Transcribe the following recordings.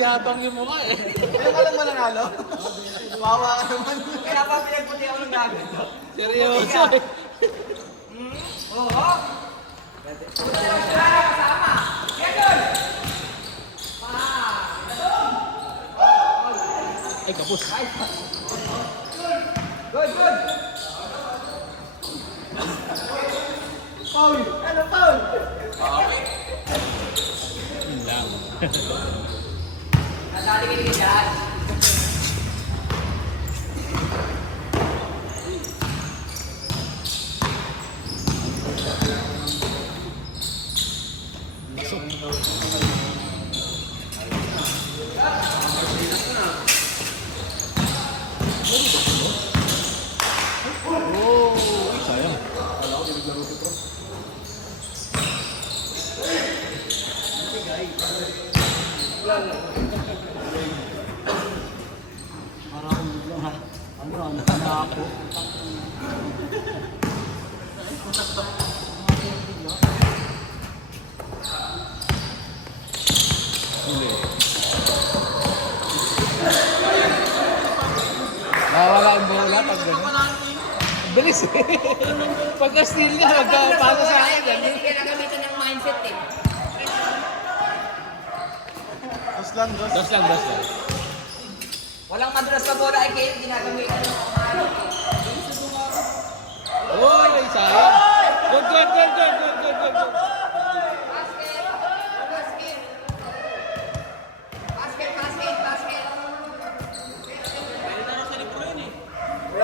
yabang yung mukha eh. Kaya ka lang mananalo? Wawa ka naman. Kaya pa pinagputi ako ng gamit. Seryoso eh. Oo. Kasama. Yan. Ay, kapos. Good, good. Paul! Ano, Paul? Yun lang. Nadali ka din dyan. Oh, sayang. Hindi. Nawala ang bola pag gano'n. Bilis eh. Pagka-steal ka, magpapasa sa akin. Hindi ka nagamitan ng mindset eh. Dos lang, dos. Dos lang. Walang madulas sa bola ay kayo ginagamitan ng ano. Uy, sayang. Good. Basket.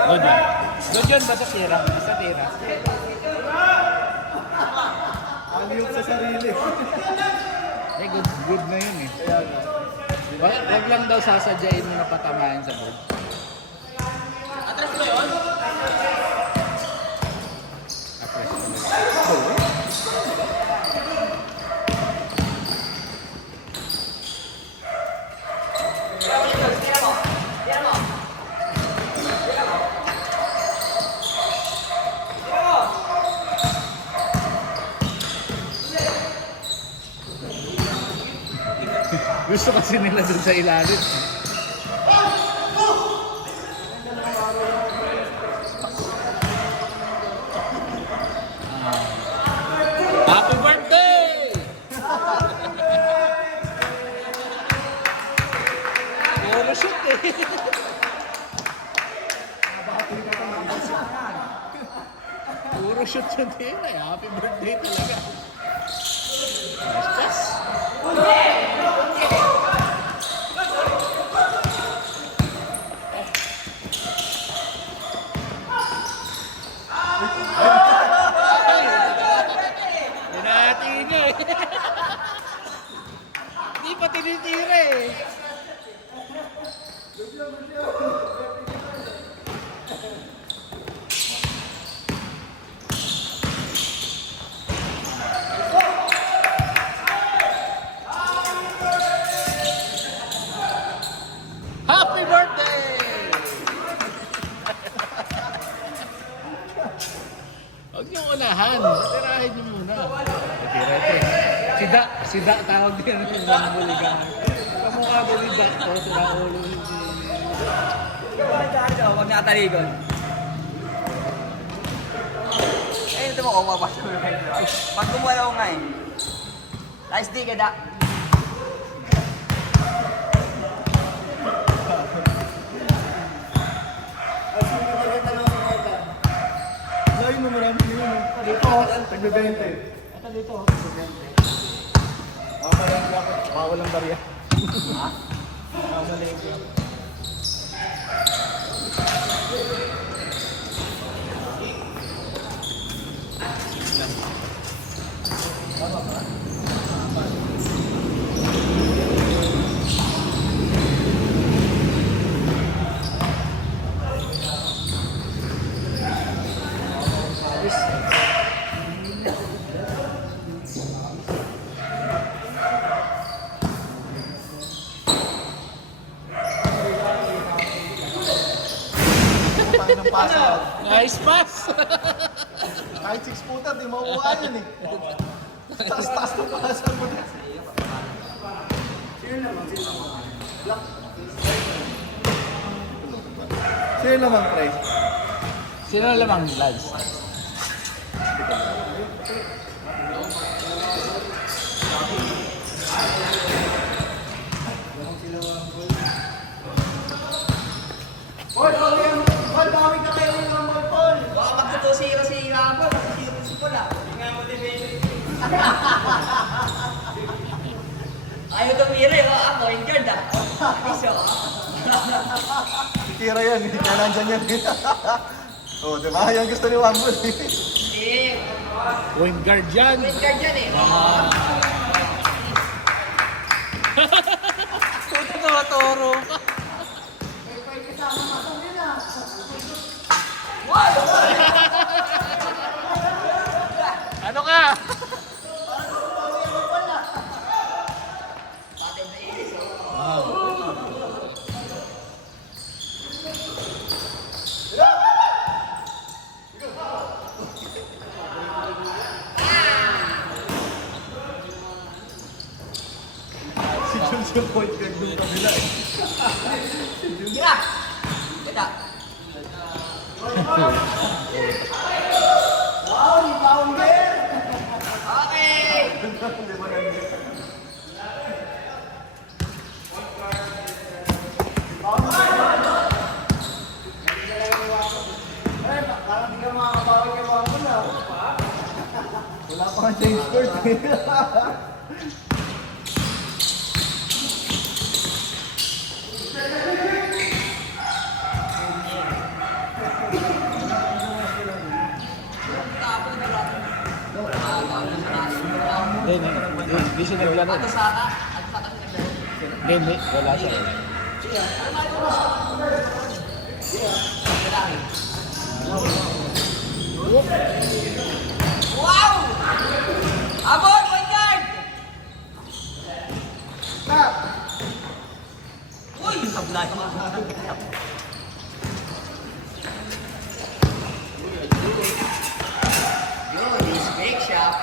Good yun. Good yun, basta tira. Basta tira. Aliyok sa sarili. Eh, good na yun eh. Wag lang daw sasadyain mo na patamayan sa board. Atras mo yun? Gusto kasi nila dun sa ilalim. Happy birthday! Puro shoot eh. Puro shoot yun eh. Happy birthday talaga. Nice pass. Tinatira eh. Hindi pa tinitira eh. Happy birthday! Huwag niyong unahan. Tirahin niyo muna. Tira ito eh. Si Da tawag din yung mga buligan. Kamukha ko ni Da to. Tira ulo. Huwag nakataligon. Eh, ito mo, umabas mo. Pag gumalaw nga eh. Nice dig, da. Layo mo marami yun. Dito, tagbe-20. Ito dito, tagbe-20. Bawal ang barya. Ha? Bawal ang barya. Ng pasok. Nice pass! Kahit 6 puta, di makuha yan eh. Taas-taas ng pasok mo. Sino naman, pre? Sino na lamang, lads? Baka magtutusira si Ramon. Sisira si Paul ah. Ayaw tumira eh. Ako, yung guard ah. Iso. Tira yan, hindi kaya nandyan yan. Oh, di ba? Yan gusto ni Wambol. Hindi. Point guard yan. Yung guard yan eh. Puta toro ka. Ano ka? Si Jules yung point guard doon kabila eh. Gira! Ganda. Okay! Di ba nandyan? Wala pa nga change court eh. Hindi siya naglaro. Ato sana. Ato sana sinaglaro. Hindi, wala siya. Wow! Abon! Point guard! Uy! Sablay. Yun, this big shot.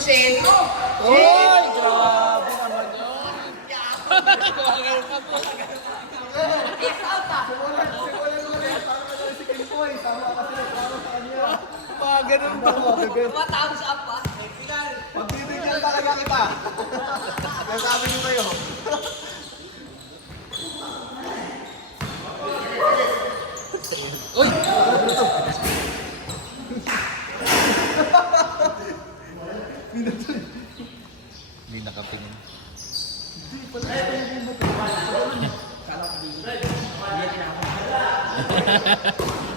Sentro! Oy! Grabe naman yun. Kumagal ka po. Yes, out ah! Mga ganun ba? Mga thumbs up ah! Pagbibigyan talaga kita. Kaya sabi ko sa'yo. Uy! Hindi nakatingin.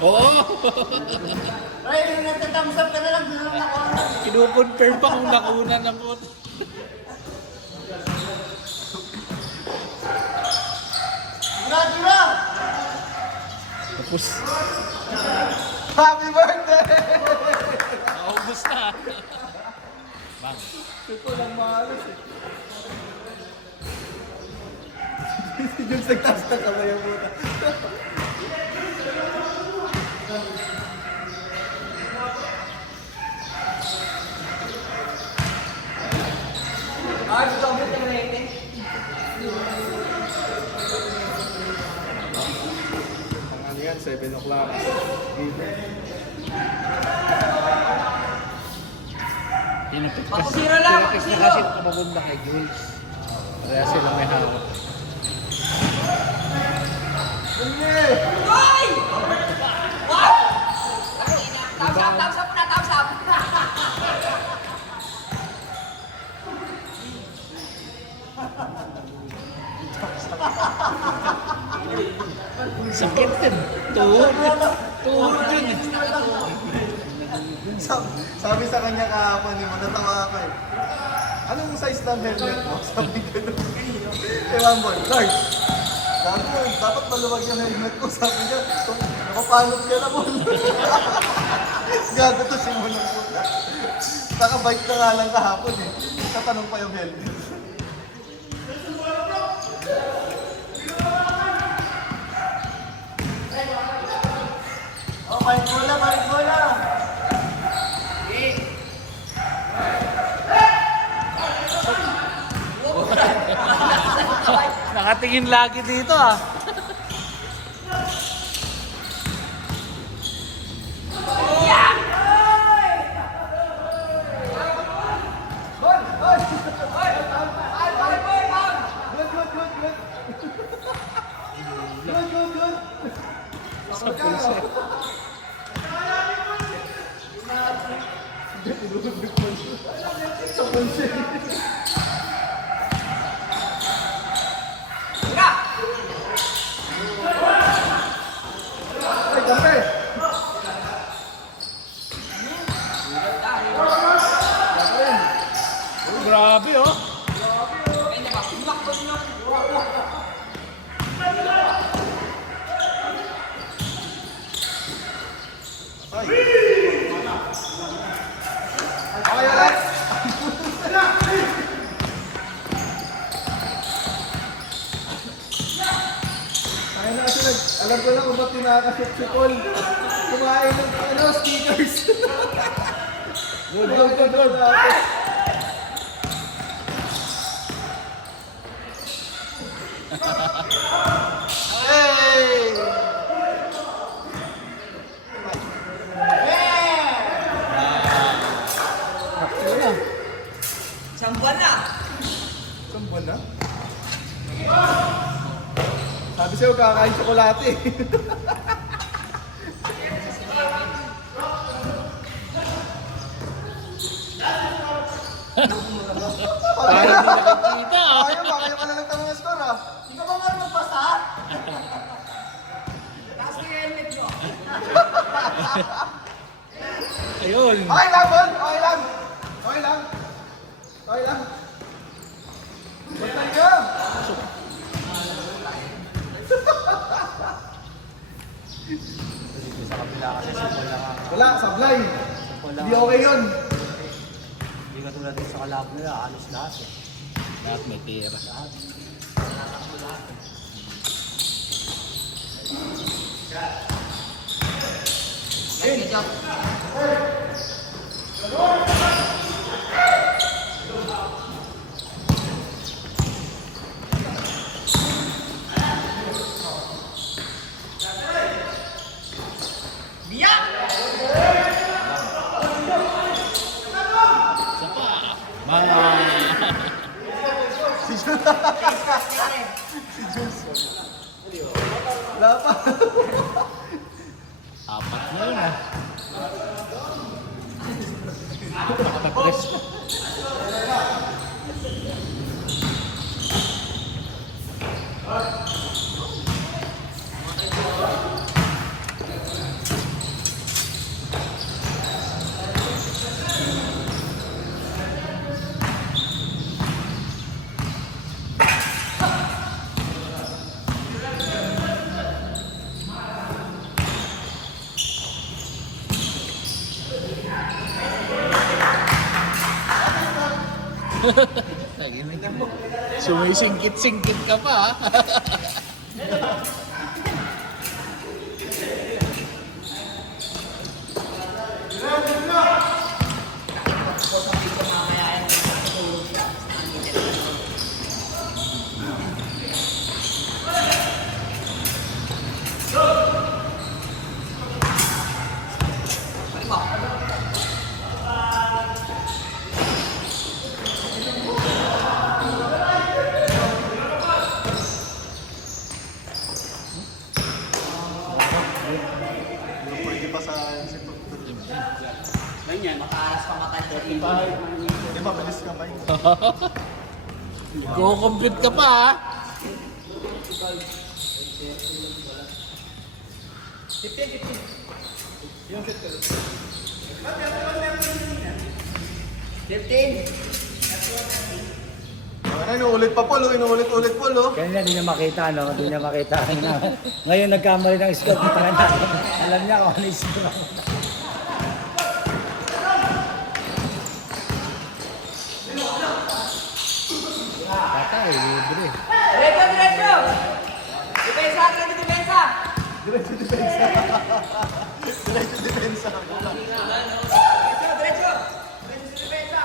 Oo! Ay, nagtathumbs up ka na lang. Doon lang ako. Kinukonfirm pa kung nakuna ng kot. Dura! Tapos, Happy birthday! naubos na. Bang. Ito lang mahalos eh. Si Jules nagtaas na kamay ang muna. Ay, gusto ko yung rete. Ang ano yan, 7 o'clock. Pakusira lang, Tinapik na pakusira. kasi kumaganda kay Jules. Kaya sila may hawak. Ay! Wow! Thumbs up na, thumbs up. Sakit din. Tuhod. Tuhod yun eh. Sabi sa kanya kahapon, eh, matatawa ako eh. Anong size ng helmet mo? Sabi ko doon. Kay Wambol, Lord, sabi ko, dapat maluwag yung helmet ko. Sabi niya, nakapalot ka na po. Gago to si Munong po. Nakabike na nga lang kahapon eh. Tatanong pa yung helmet. Oh, balik bola, balik bola. Nakatingin lagi dito ah. Grabe oh. Okay, Alex! Kaya na kasi alam ko lang kung ba't tinakashoot si Paul. Kumain ng stickers. Good. Hey! Isang buwan na. Isang buwan na? Sabi sa'yo, kakain tsokolate. Ayaw mo nakikita ah. Ayaw ka na lang tanong ng score ah. Hindi ka ba marunong magpasa? Taas mo yung helmet mo. Ayun. Okay lang, Bon! Okay lang! Okay lang! Okay lang! Bantay ka! Sa kabila kasi simple lang ang Wala, sablay! Hindi okay yun! hindi katulad din sa kalab nila, alos lahat eh. Lahat may pera. Lahat. Good job. Biyak! Isa pa. Mga... Si Jules. Si Jules. Wala pa. Apat na yun ah. Nakapag-press na. Sumisingkit-singkit ka pa ah. Pwede pa sa Ganyan, makaaras pa matay. Di ba, bilis ka ba? Kukumpit ka pa ah. 15. Ano, inuulit pa Paul, inuulit-ulit Paul, oh. Kanina di niya makita, no? Di niya makita. Ngayon nagkamali ng scope. Alam niya kung ano yung scope. Patay, libre. Diretso, diretso! Depensa, diretso, depensa! Diretso depensa. Diretso depensa. Diretso, diretso! Diretso, depensa!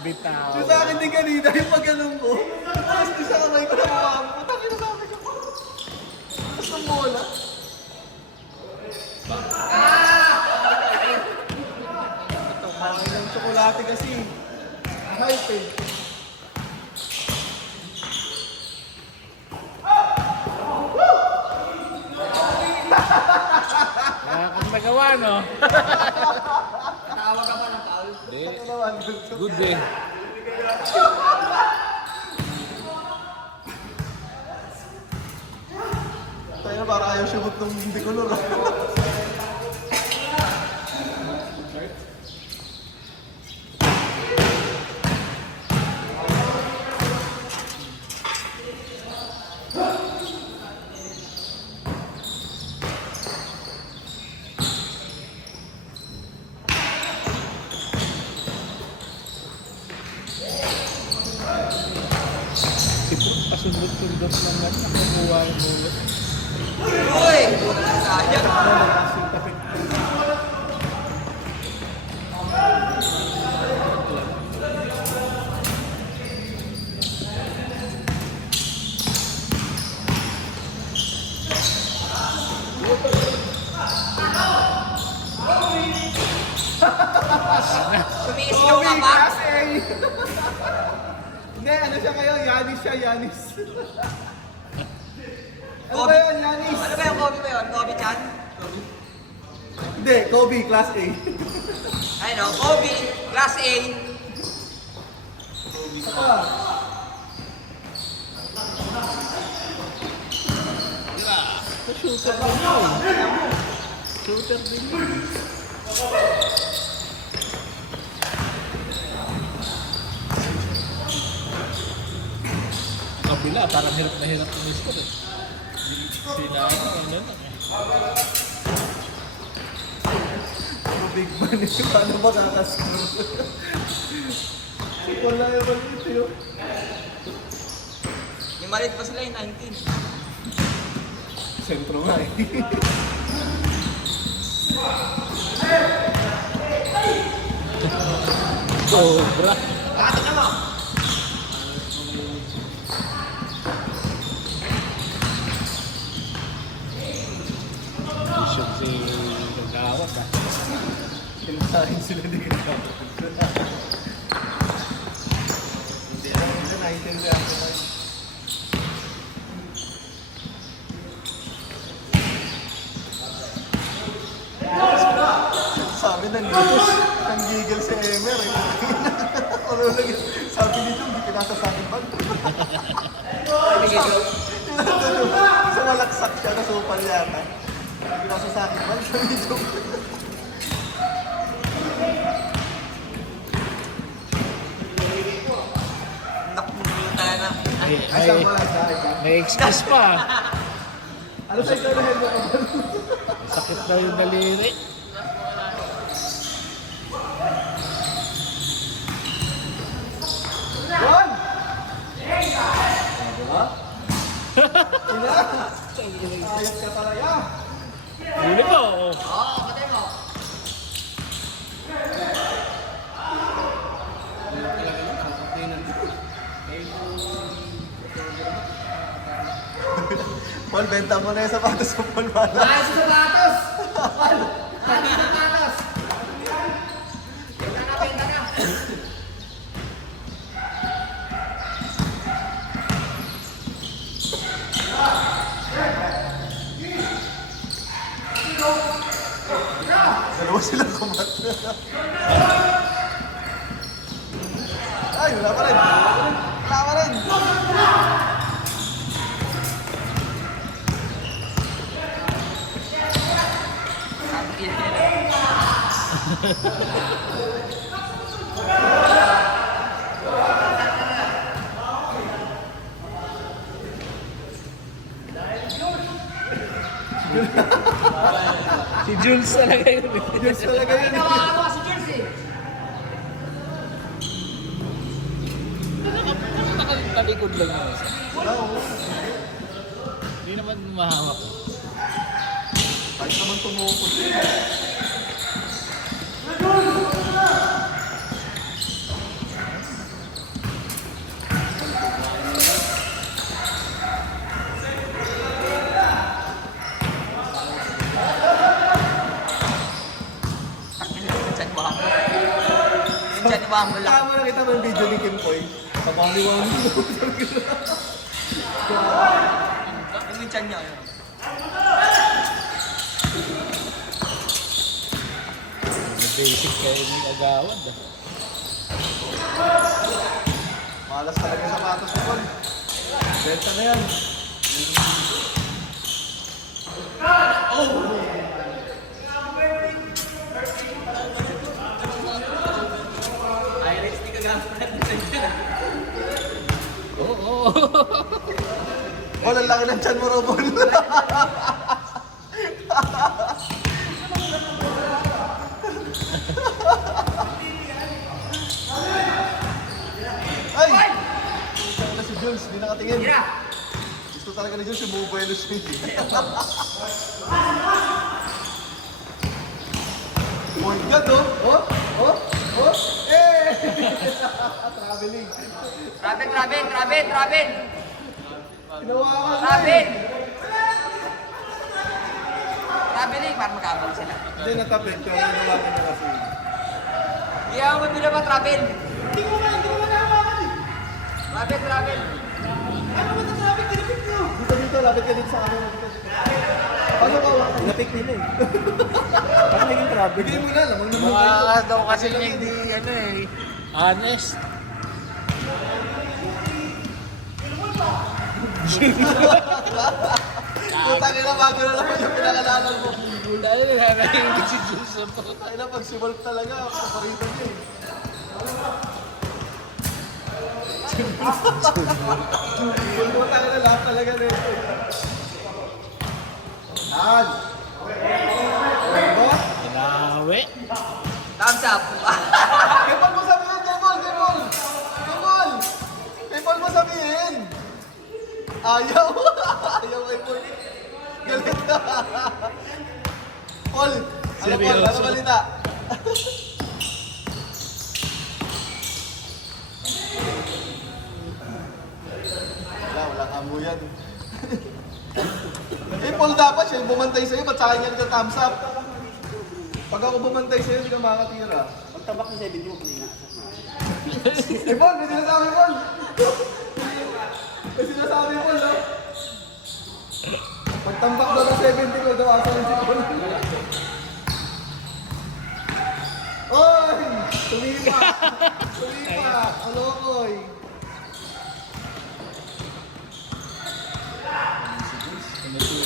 bitaw. Yung sa akin din kanina, yung pag ganun ko. Tapos yung sa kamay ko na mukha mo. Putang ina sabi ko. Tapos ng bola. Bakit ng tsokolate kasi. Hype eh. Wala kang nagawa, no? Natawag ka ba ng foul? Hindi. Ano naman, Good eh. tayo na para ayaw siyabot ng hindi color. Sipot, pasundot-sundot naman. Nakakuha yung bulot. Uy! Sayang. Sumisigaw ka ba? Hindi, ano siya ngayon? Yanis siya, Yanis. Ano ba yun, Yanis? Ano ba yung Kobe ba yun? Kobe Chan? Hindi, Kobe, Class A. Ay no, Kobe, Class A. Apa? Shooter din yun. Shooter din yun. Kabila, parang hirap na hirap ng score eh. Sila ano, ano lang eh. Puro big man eh. Paano makakascore? Wala yung maliit yun. May malit pa sila yung 19. Sentro nga eh. Sobra. Nakatagal mo! Vision si Gagawat ah. Kinakain sila din yung kapatid. Hindi, alam nila, naiintindihan ko na. Sabi ng Giggle, ang Giggle si Emer eh. Ano lang yun? Sabi nito, hindi kinasa sa akin ba? Isa malaksak siya, nasupal yata. Hindi kinasa sa akin ba? Sabi nito. Nakumunta na. May, Ay, may, sama sa akin. may excuse pa. Ano sa ikaw na helmet ka ba? Sakit daw yung daliri. One! Diba? Ina! Ayos ka talaga! Huli mo. oh. Oo, patay mo. Paul, benta mo na yung sapatos ko, Paul. Bala. Ay, sa sapatos! Paul! Ay, sa sapatos! Benta na, benta na. Dalawa silang kumat. Ay, wala pa rin. Wala pa rin. Sabi nila. Si Jules talaga yun. Diyos talaga yun. Nakakatawa si Jersey. Talikod lang yun. Wala, oo. Hindi naman mahamak. Kahit naman tumukod yun. Mamula. Tama na kita mo yung video ni Kim Poy. Sa wani-wani. Yung chan niya. Basic kayo ni Agawad. Malas talaga sa sapatos ni Paul. Benta na yan. Oo. Paul, ang laki ng tiyan mo, Robol. Ay! Ito si Jules, di nakatingin. Gusto talaga ni Jules yung bubuelo siya. Oh my God, oh! Oh! Oh! Oh! Eh! Traveling. Travel! Hinawakan na Travel! Traveling, para magkabal sila. Hindi natapit, pero hinawakan niya kasi. Hindi ako mabila ba travel? Hindi ko hinawakan eh! Travel! Ano ba ito traffic? Tinapik nyo! Dito, lapit ka dito sa akin. Paano ka hawakan? Napik nila eh. Paano naging traffic? Bigay mo na, lamang naman. Mga daw kasi hindi ano eh. Honest. Putangin na bago na naman yung pinakalanan mo. Dahil nanahingi si Joseph. Putangin na pag si Wolf talaga, paparito niya eh. Putangin na lahat talaga na ito. Yan! Ano? Inawi. Thumbs up! Kay Paul mo sabihin, kay Paul! Kay Paul mo sabihin! Ayaw! Ayaw kay Paul. Galit na! Paul! Ano Paul? Ano Seryoso? balita? Wala kang amuyan. Eh, Paul dapat siya yung bumantay sa'yo, ba't sa kanya nagka-thumbs up? Pag ako bumantay sa'yo, hindi ka makakatira. Pagtabak ng 7 mo, kanina. Eh, Paul, may sinasabi, Paul! May sinasabi, Paul, no? Pagtambak daw ng 70 ko, daw asa rin si Paul. Oy! Tumipa! Ano koy?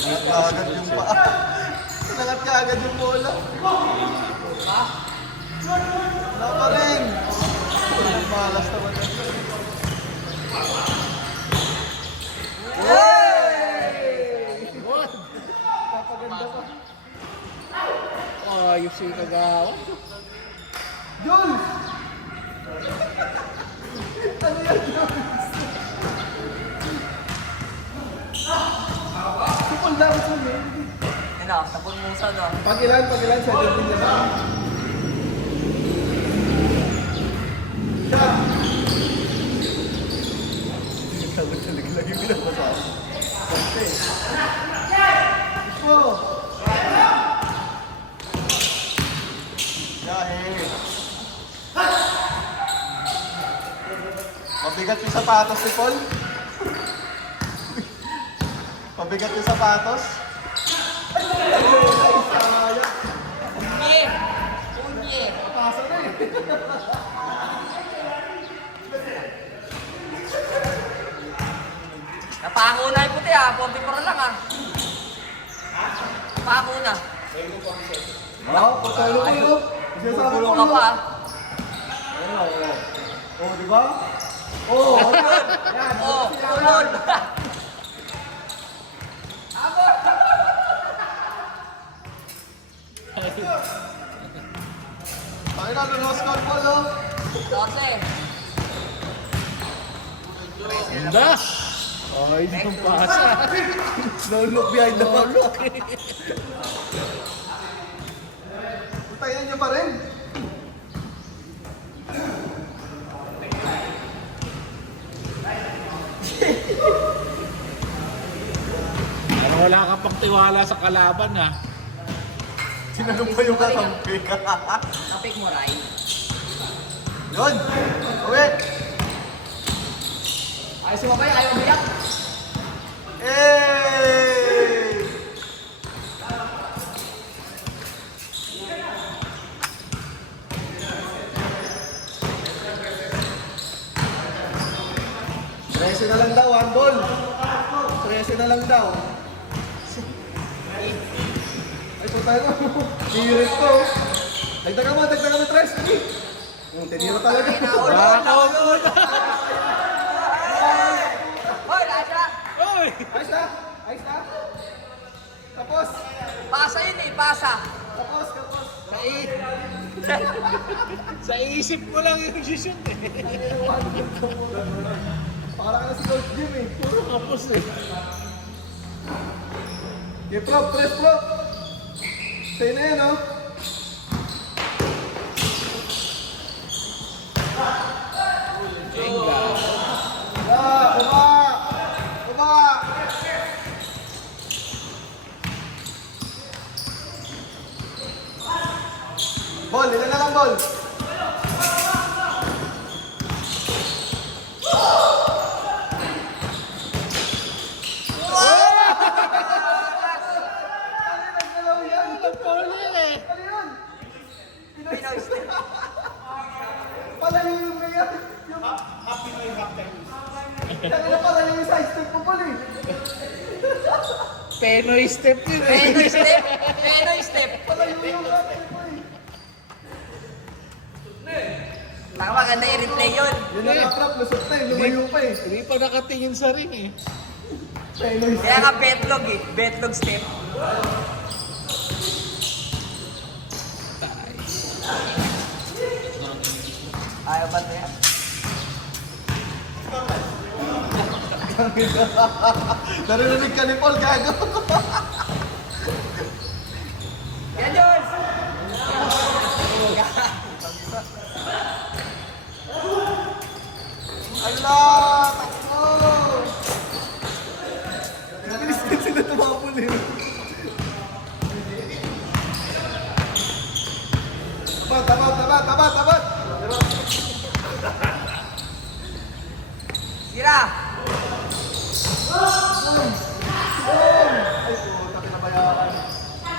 Sinangat ka agad yung paa. Sinangat ka agad yung bola. Wala pa rin. Malas naman yan. What? Papaganda pa. Ayos si Agawad. Jules! Ano yan, Jules? Sipol lang ito, eh. Ano, tapon mo sa no? Pagilan, 17 lang. Shot! Sagot talaga lagi pinapasa. Sante. Ito! Yahe! Mabigat yung sapatos ni Paul. Mabigat yung sapatos. Unye! Pasa na eh. Napango na yung puti ah, 44 lang ah. Napango na. Wow, pagkalo ko yun. Sinasabi ko Bulong ka pa ah. Oh, di ba? Oh, yan. Oh, tulol! Ay na, lunos ka po, no? 12. Ganda! Ay, di kong pasa. No look behind the back. Putayan nyo pa rin. Parang wala ka pang tiwala sa kalaban ha. Tinanong pa yung kakampi ka. Kapik mo, Ray. Yun! Uwi! Ayaw sumabay, ayaw umiyak. Hey! Trese na lang daw, one ball. 13 na lang daw. Ay, puta ko. Hirit ko. Dagdagan mo, 13. Tinira talaga. Nakakaw po na. Hoy, Lasha! Uy! Ayos na? Ayos na? Tapos? Pasa yun eh, pasa. Tapos. Sa isip mo lang yung shoot eh. Para ka na si Coach Jim eh. Puro kapos eh. Okay, prop, press prop. Sa'yo na yan, oh. Jenga. Baba! Baba! Ball, ilan na lang ball? Pinoy step. Palayo yung mga yan. Yung... Kaya na palayo yung side step mo ball eh. Penoy step yun eh. Pinoy step. Pinoy step. Palayo yung atin mo eh. Baka maganda i-replay yun. Yun na prop, lusot na eh. Lumayo pa eh. Hindi pa nakatingin sa ring eh. Penoy Kaya nga betlog eh. Betlog step. Ayaw ba ito yan? Narinig ka ni Paul, gago. Yan yun! Allah! Takbo! Nabilis din sila tumapon eh. Tabat! Sira! Ay, puta, pinabayaan.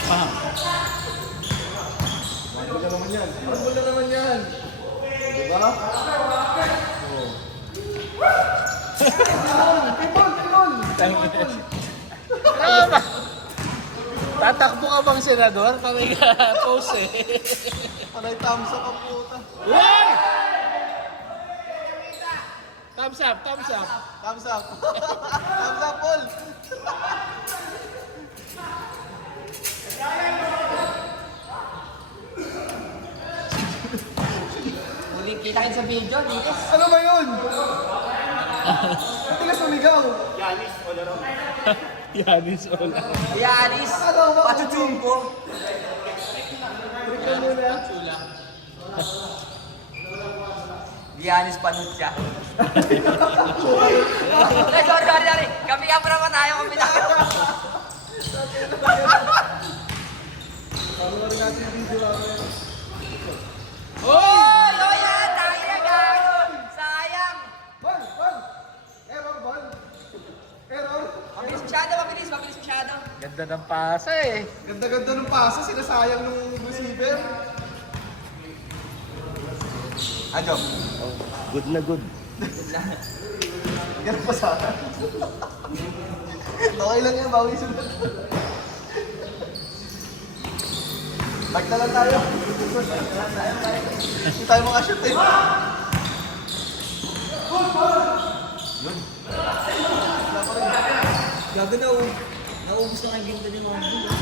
Pam. Parang na naman yan. Parang na naman yan. Diba? Oh. Timon! Ano ba? Tatakbo ka bang senador? Kami ka post eh. Panay thumbs up ang puta. Uy! Thumbs up, thumbs up. Thumbs up. Thumbs up, Paul. Huling kita kayo sa video, Dikis. Ano ba yun? Ba't ka sumigaw? Yanis Ola. Yanis, pachuchumpo. Trick ka muna. Yanis Panucha. Ay, sorry. Kami nga pa naman tayo, kami na. Paano na rin natin yung video namin? Oh, yan! Tayo na, gago! Sayang! Ball! Error! Mabilis masyado. Ganda ng pasa eh. Ganda-ganda ng pasa, sinasayang nung receiver. Ajom. Good na good. Ganun pa sa akin. Okay lang yan, bawi sunod. Tag na lang tayo. Hindi tayo makashoot eh. Yun. Gago na, naubos na kayo ganito ni mga bulo.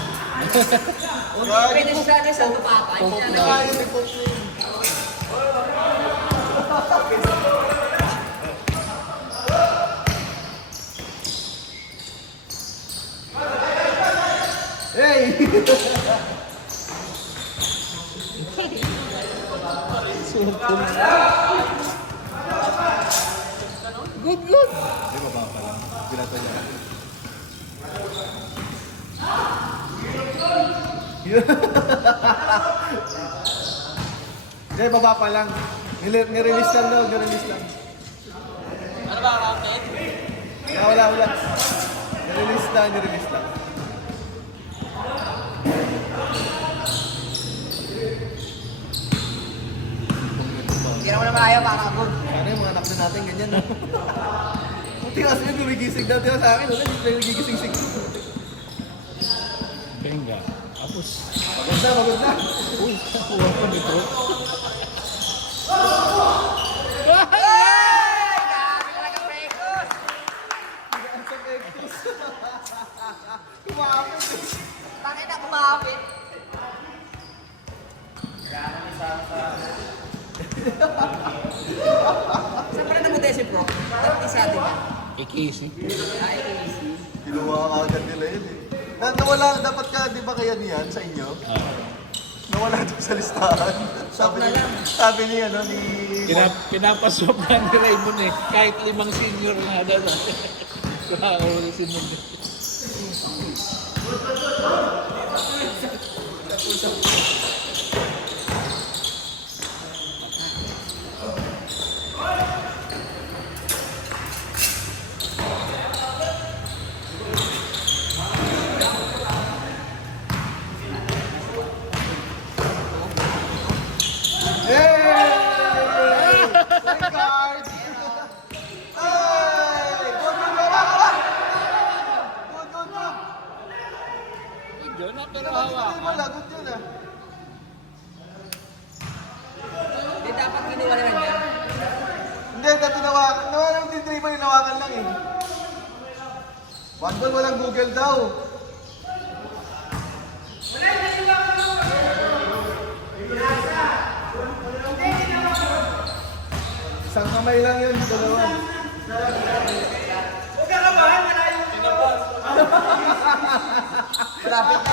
Gagi. Pwede siya na sa tupapay. Hindi kaya may poke na yun. Hey! Good. Hindi ba pa lang? Binata niya. Hindi, baba pa lang. Nirelease lang daw, nirelease lang. Ano ba, Captain? Wala. Nirelease lang. Hindi naman naman ayaw makakagod. Ano yung mga anak na natin, ganyan no? Tiwas mo, gumigising daw. Tiwas sa akin, wala, hindi tayo nagigising-sing. Benga. Tapos, Magod na. uy, nakuha pa nito. Ay! Grabe talaga, Precos! Ang sa Pectus. Kumapit eh. Bakit na kumapit? Saan pa rin nabuti si Pro? Ba't di sa atin yan? Ikisi. Ay, easy. Ginawa ka agad nila yun eh. Nawala, dapat ka, di ba kaya niyan sa inyo? Nawala doon sa listahan. Sabi ni, ano, ni... Pinapaswap na ni Raymond eh. Kahit 5 senior na daw. Nakakawala si Mundo. Hey! Thank God! Ay! Good! Medyo na, pero Good hawakan. good yun ah. Hindi dapat ginawa naman yan. Hindi, tinawakan. Nawalan yung dribble, hinawakan lang eh. One ball, walang Google daw. Isang kamay lang yun, dalawa. Malapit na.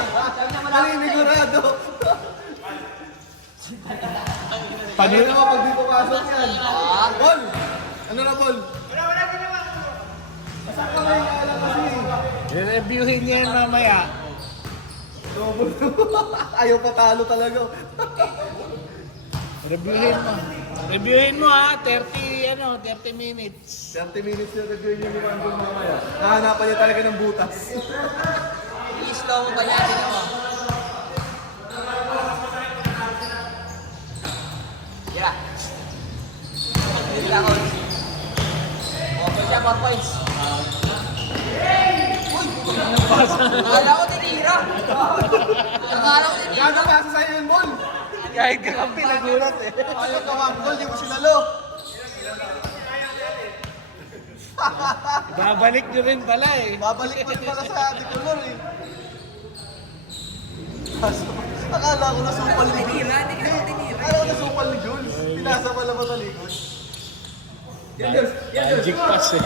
Maninigurado. Panir Ano pag di pumasok yan? Ball! Ano na ball? Isang kamay nga lang kasi. Re-reviewin niya yan mamaya. Double. Ayaw patalo talaga. Reviewin mo ha, 30 minutes. 30 minutes yung review niyo ni Mandol mamaya. Nahanapan niya talaga ng butas. I-slow mo pa niya ginawa. Yeah. Hindi ako. Okay siya, 4 points. Akala ko tinira. Akala ko tinira. Ganda pasa sa'yo yung ball. Kahit kakampi nagulat eh. Ayaw ka mag-ball, di mo sinalo. Babalik nyo rin pala eh. Babalik pa rin pala sa Dicolor eh. Kaso, akala ko nasupal ni Jules. Tinira, hindi ka naman tinira. Akala ko nasupal ni Jules. Pinasa pala ba sa likod? Magic pass eh.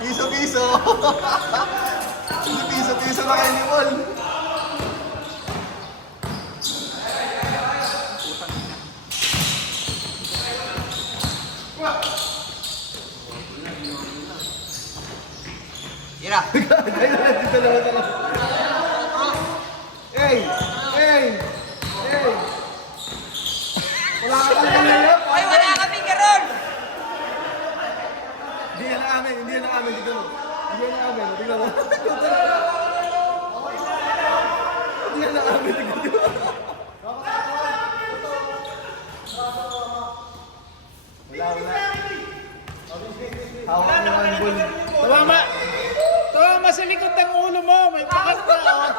Piso-piso. Hindi piso-piso na kayo ni Paul. Tira. Kaya na dito naman talaga. Hey! Hey! Hey! Wala ka talaga ngayon. Ay, wala kami karon. Hindi yan ang amin, hindi yan ang amin. Dito mo. Hindi yan ang amin. Tingnan mo. Hindi yan ang amin. Tingnan mo. Wala. Hawak mo ang ball. Tumama sa likod ng ulo mo. May bakat na. Oh.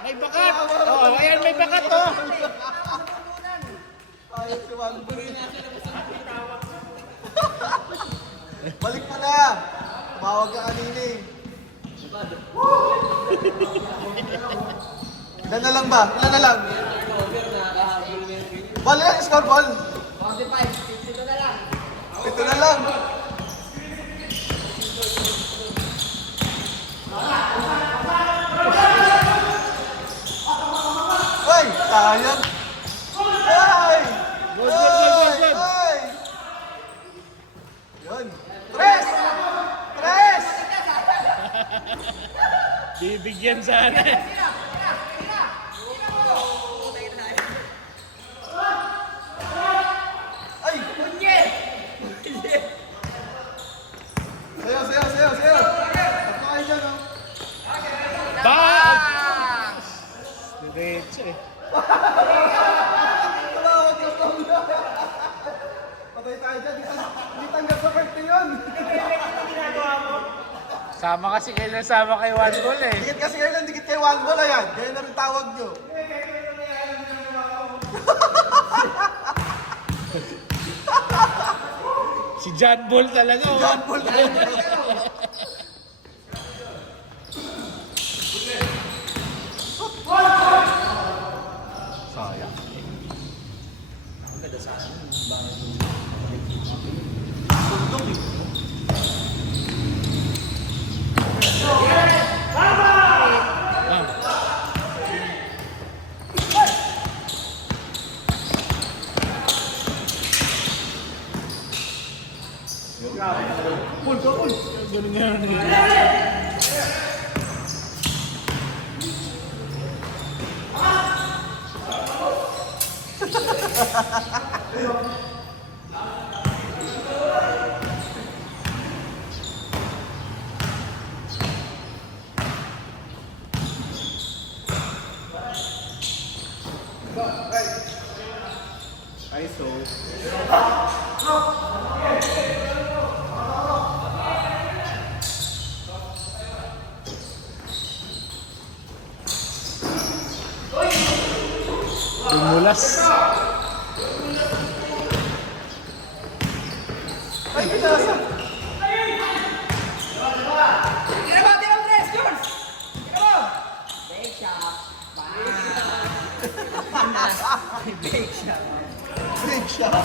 May bakat. Oh, ayan may bakat oh. Ayos si Juan Ball. Balik mo na. Tumawag ka kanina eh. Ilan na lang ba? Ilan na lang? Ball yan, score ball. 45, 52 na lang. Ito na lang. Ay, sayang. Ay! Good, good. Ay! Yun. Tres! Tres! Bibigyan sana eh. Patay tayo dyan. Hindi tanggap sa parte yun. Sama kasi kayo na sama kay One Ball eh. Dikit kasi kayo lang, dikit kay One Ball, ayan. Ganyan na rin tawag nyo. Si John Ball talaga. oh. John Ball talaga. Sayang. Ganun nga rin. Tumulas. Ay, pinasa. Tira mo, Tres! George! Tira mo! Bake shop. Bake shop. Big shot.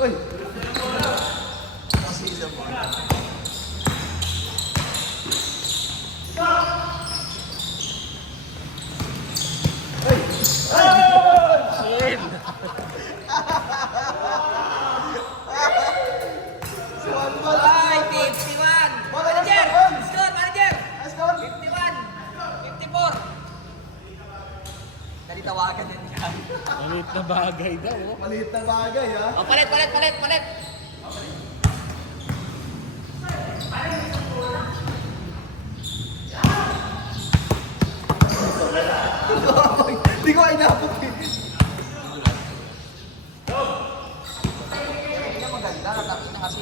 Uy. Kasi isa mo. Shit. Si One Ball. Ay, 51! Manager! Score, manager! Let's go. 51! 54! Dali tawagan din yan. Malit na bagay daw. oh. Maliit na bagay, ha? Oh, palit! Hindi ko inabot eh. Hindi na maganda, natapos na kasi.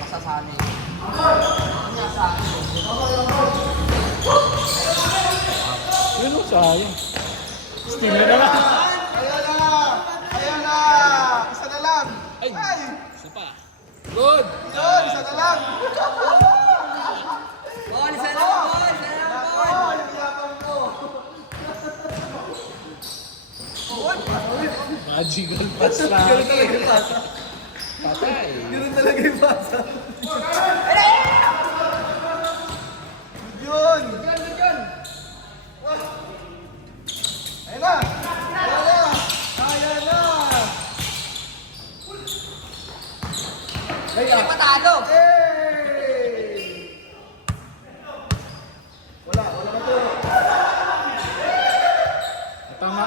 Masasali. Masasali. Yun o, sayang. Steal na naman. Ayan na! Ayan na! Isa na lang! Ay. Ay! Isa pa. Good. Yun! Isa na lang! Ball, isa lang, ball! Ako! Yung yapang ko! Magical pass lang. Ganun talaga yung pasa. Patay. Ganun talaga yung pasa. Yun! Ayan na! Ayan na! Ayan na! Hindi patalo! Hey! Wala na to. Tama.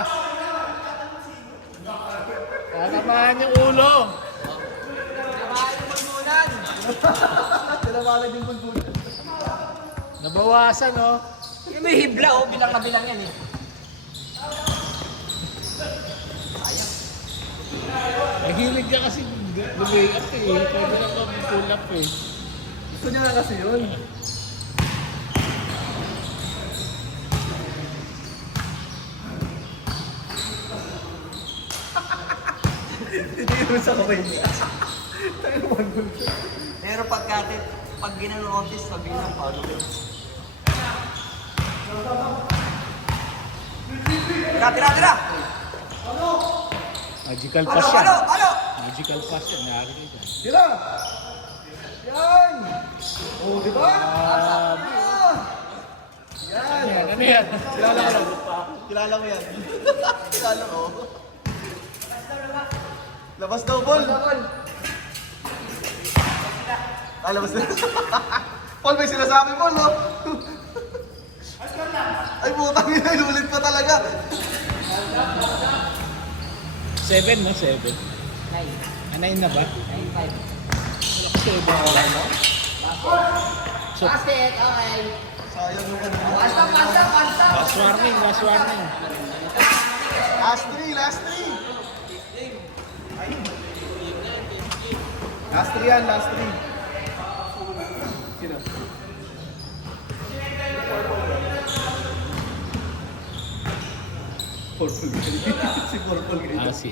Tatamaan yung ulo. Nabahay ng magmunan! Dalawalan yung bulbul. Nabawasan oh. Yung may hibla, oh, bilang na bilang yan eh. Nahilig ka kasi lumay up eh. Pwede na mag-pull up eh. Gusto niya nga kasi yun. Hindi yun sa kamay niya. Tayo naman mo siya. Pero pag ginanong office, sabi ng Paulo. Tira! Magical pass yan. Palo! Magical pass yan. Nari ka dyan. Tira! Yan! Oh, di ba? Ah, Yan! ano yan? Kilala ko lang. Kilala ko yan. Kilala ko. Labas daw, Paul. Ay, labas na. Paul, may sinasabi, Paul, no? Ay, putang ina, inulit pa talaga. 7 no? 7. 9. Ah, 9 na ba? 9-5. 7 na lang no? So, Basket, okay. So, Sayang yung ano. Last warning, last warning. Last three, last three. Last three yan, last three. Sino? Purple guy. Si Purple guy. Ah, si.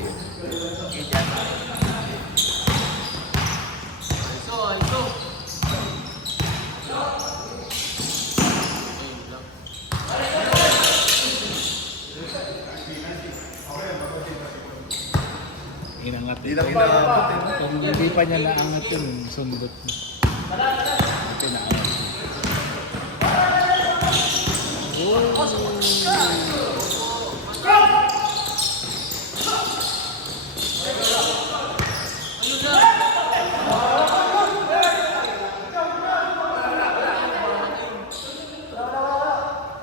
Inangat Hindi eh. lang inaabot eh. Kung hindi pa niya naangat yun, sundot mo. Pinaangat.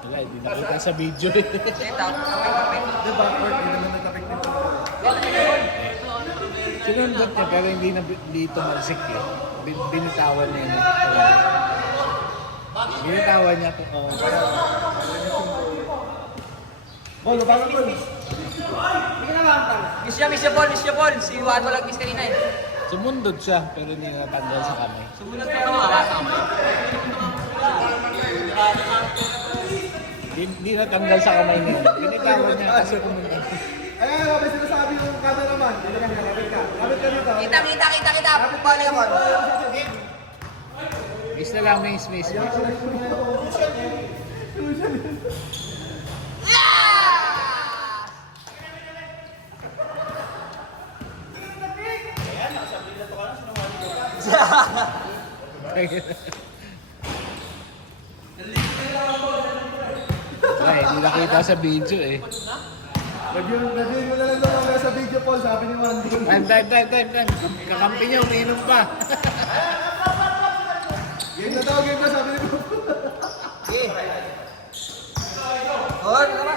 Wala, hindi nakita sa video eh. Di backward, hindi naman natapik nito. Sinundot niya pero hindi tumalsik eh. Binitawan niya yun. Binitawan niya ito. Bolo, bakit bolo? Miss niya, Paul. Si Wato lang miss kanina eh. Sumundot siya pero hindi natanggal sa kamay. Sumunod ka ito mga kasama. Hindi natanggal sa kamay niya. Binitawan niya kasi pumunta. Ayan, may sinasabi yung cameraman. Dito lang, kapit ka. Kapit ka dito. Kita. Paano naman? Miss na lang, miss. Ay, hindi nakita sa video eh. Review mo na lang naman sa video, Paul. Sabi ni Mandy. Time. Kakampi niya, umiinom pa. Game na daw, sabi ni Paul. Okay. Paul, naman.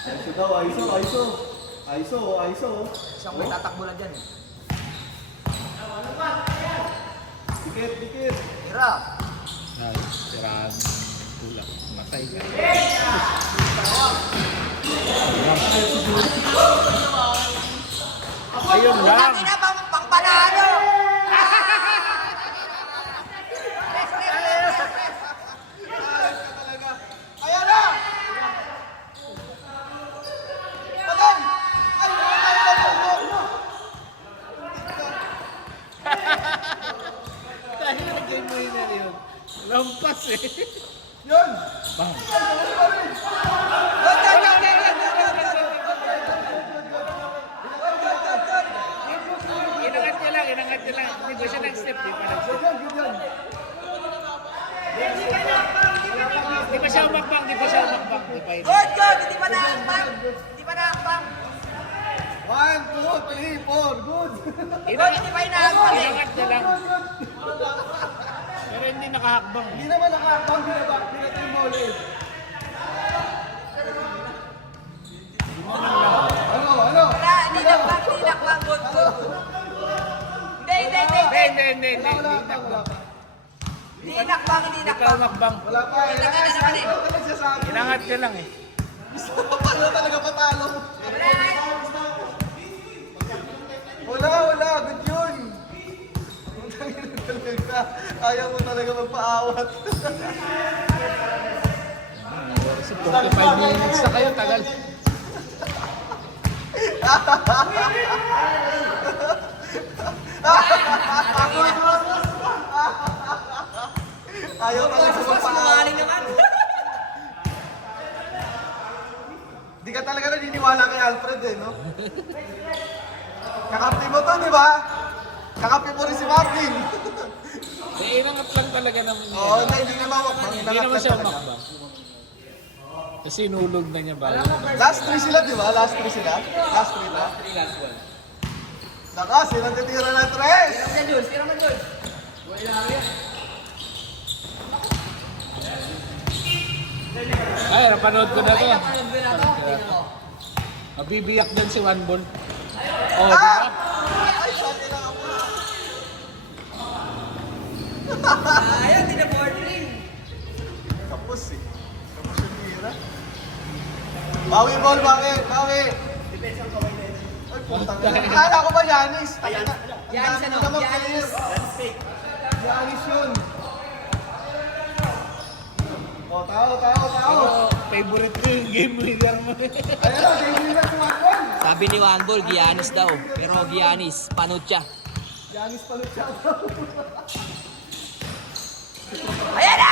Aiso daw, Aiso. Isang may tatakbo lang dyan eh. Dikit. Tira. Ay, siraan. Tulak. Matay ka. Ayun lang. Ina, pang panalo! Ayan na! Patay! Dahil nagay mo yun na yun. Lampas eh. Yun! Bang. Inangat niya lang. Hindi ba siya nag-step? Di pa nag-step. Good yan. Di pa siya umakbang. Di pa yun. Good! Hindi pa nakakbang. 1, 2, 3, 4. Good! Inangat Hindi pa inaakbang eh. niya lang. Pero hindi nakahakbang. Hindi naman nakakabang binabak. Binatay mo ulit. Ano? Wala, hindi nakbang. Good. Hindi. Wala pa. Hindi nakbang. Hindi pa umakbang. Wala pa. Inangat naman eh. Ano nagsasabi? Inangat niya lang eh. Wala talaga patalo. Wala. Good yun. Ayaw mo talaga magpaawat. 45 minutes na kayo. Tagal. Ayaw talaga magpaawat. naman. Di ka talaga naniniwala kay Alfred eh, no? Kakampi mo to, di ba? Kakampi mo rin si Marvin. Eh, inangat lang talaga naman niya. Oo, hindi naman makbang. Hindi naman siya umakbang. Kasi nulog na niya ba? Last 3 sila, di ba? Last 3 sila? Last 3 na? Last one. Naka, silang titira na 3! Tira mo, Jules. Ay, napanood ko na to. Tingnan mo. Mabibiyak din si One Ball. Oh, di ba? Ay, sabi lang ako. Ayaw, tinabordering. Tapos eh. Tapos yung tira. Bawi ball, bawi! Bawi! Ay, putang ina. Akala ko ba Yanis? Yanis ano? Yanis. Yanis yun. Oh, tao. Pero favorite ko yung game winner mo. Ayun na, hindi na tumakon. Sabi ni Wangol, Giannis daw. Pero Giannis, Panucha. Yanis pa siya. Ayan na!